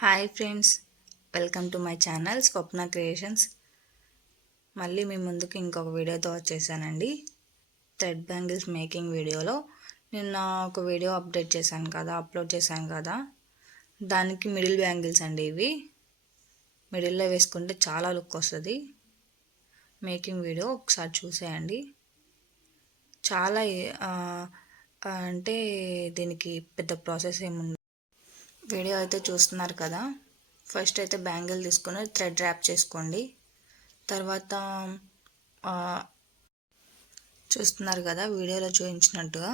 Hi friends, welcome to my channel Swapna creations. మళ్ళీ మీ ముందుకు ఇంకొక వీడియోతో వచ్చేసానండి. థ్రెడ్ బ్యాంగిల్స్ మేకింగ్ వీడియోలో నిన్న ఒక వీడియో అప్లోడ్ చేశాను కదా, దానికి మిడిల్ బ్యాంగిల్స్ అండి. ఇవి మిడిల్లో వేసుకుంటే చాలా లుక్ వస్తుంది. మేకింగ్ వీడియో ఒకసారి చూసేయండి. చాలా అంటే దీనికి పెద్ద ప్రాసెస్ ఏముంది. వీడియో అయితే చూస్తున్నారు కదా. ఫస్ట్ అయితే బ్యాంగిల్ తీసుకొని థ్రెడ్ ర్యాప్ చేసుకోండి. తర్వాత చూస్తున్నారు కదా వీడియోలో చూపించినట్టుగా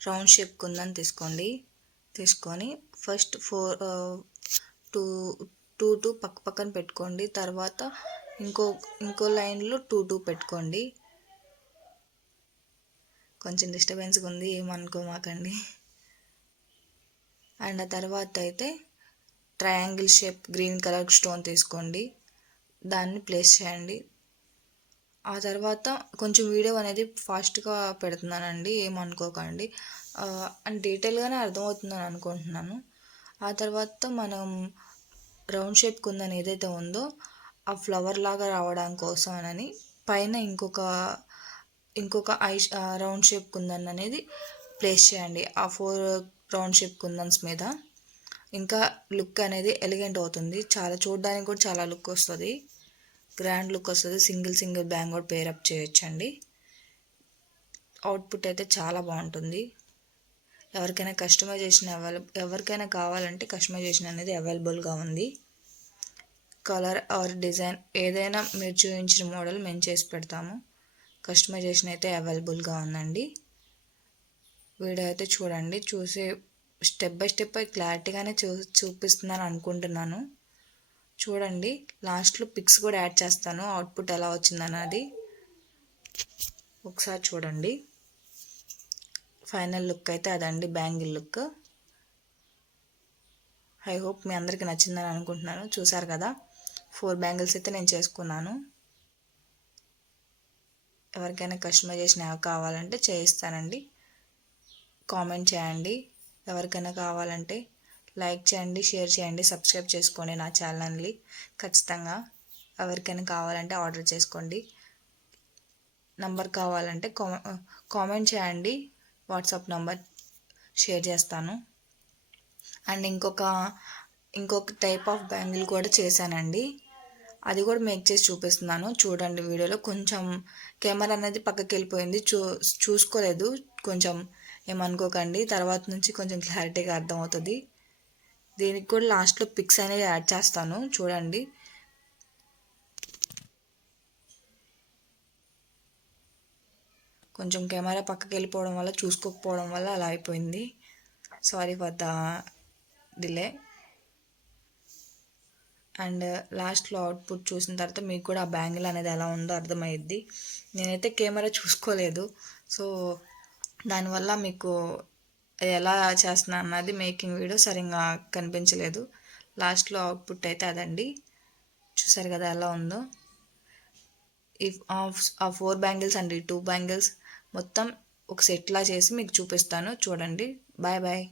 రౌండ్ షేప్ కుందని తీసుకొని ఫస్ట్ టూ పక్కన పెట్టుకోండి. తర్వాత ఇంకో లైన్లో టూ పెట్టుకోండి. కొంచెం డిస్టర్బెన్స్గా ఉంది, ఏమనుకోమాకండి. అండ్ ఆ తర్వాత అయితే triangle shape green colour stone తీసుకోండి, దాన్ని ప్లేస్ చేయండి. ఆ తర్వాత కొంచెం వీడియో అనేది ఫాస్ట్గా పెడుతున్నానండి, ఏమనుకోకండి. అండ్ డీటెయిల్గానే అర్థమవుతుందని అనుకుంటున్నాను. ఆ తర్వాత మనం రౌండ్ షేప్ కుందని ఏదైతే ఉందో ఆ ఫ్లవర్ లాగా రావడం కోసం అని పైన ఇంకొక రౌండ్ షేప్ కుందన్ అనేది ప్లేస్ చేయండి ఆ 4 రౌండ్ షేప్ కుందన్స్ మీద. ఇంకా లుక్ అనేది ఎలిగెంట్ అవుతుంది, చాలా చూడడానికి కూడా చాలా లుక్ వస్తుంది, గ్రాండ్ లుక్ వస్తుంది. సింగిల్ బ్యాంగ్ కూడా పేరప్ చేయొచ్చండి. అవుట్పుట్ అయితే చాలా బాగుంటుంది. ఎవరికైనా కావాలంటే కస్టమైజేషన్ అనేది అవైలబుల్గా ఉంది. కలర్ ఆర్ డిజైన్ ఏదైనా మీరు చూపించిన మోడల్ మేము చేసి పెడతాము. కస్టమైజేషన్ అయితే అవైలబుల్గా ఉందండి. వీడియో అయితే చూడండి, చూసి స్టెప్ బై స్టెప్ క్లారిటీగానే చూపిస్తున్నాను అనుకుంటున్నాను. చూడండి, లాస్ట్లో పిక్స్ కూడా యాడ్ చేస్తాను, అవుట్పుట్ ఎలా వచ్చిందన్నది ఒకసారి చూడండి. ఫైనల్ లుక్ అయితే అదండి, బ్యాంగిల్ లుక్. ఐ హోప్ మీ అందరికీ నచ్చిందని అనుకుంటున్నాను. చూసారు కదా, 4 బ్యాంగిల్స్ అయితే నేను చేసుకున్నాను. ఎవరికైనా కస్టమైజేషన్ కావాలంటే చేయిస్తానండి. కామెంట్ చేయండి. ఎవరికైనా కావాలంటే లైక్ చేయండి, షేర్ చేయండి, సబ్స్క్రైబ్ చేసుకోండి నా ఛానల్ని ఖచ్చితంగా. ఎవరికైనా కావాలంటే ఆర్డర్ చేసుకోండి. నంబర్ కావాలంటే కామెంట్ చేయండి, వాట్సాప్ నంబర్ షేర్ చేస్తాను. అండ్ ఇంకొక టైప్ ఆఫ్ బ్యాంగిల్ కూడా చేశానండి, అది కూడా మేక్ చేసి చూపిస్తున్నాను. చూడండి వీడియోలో. కొంచెం కెమెరా అనేది పక్కకి వెళ్ళిపోయింది, చూసుకోలేదు, కొంచెం ఏమనుకోకండి. తర్వాత నుంచి కొంచెం క్లారిటీగా అర్థమవుతుంది. దీనికి కూడా లాస్ట్లో పిక్స్ అనేది యాడ్ చేస్తాను, చూడండి. కొంచెం కెమెరా పక్కకి వెళ్ళిపోవడం వల్ల, చూసుకోకపోవడం వల్ల అలా అయిపోయింది. Sorry for the delay. And లాస్ట్లో అవుట్పుట్ చూసిన తర్వాత మీకు కూడా ఆ బ్యాంగిల్ అనేది ఎలా ఉందో అర్థమయ్యిద్ది. నేనైతే కెమెరా చూసుకోలేదు, సో దానివల్ల మీకు ఎలా చేస్తున్నా అన్నది మేకింగ్ వీడియో సరిగ్గా కనిపించలేదు. లాస్ట్లో అవుట్పుట్ అయితే అదండి, చూసారు కదా ఎలా ఉందో. ఆ 4 బ్యాంగిల్స్ అండ్ 2 బ్యాంగిల్స్ మొత్తం ఒక సెట్లా చేసి మీకు చూపిస్తాను, చూడండి. Bye bye.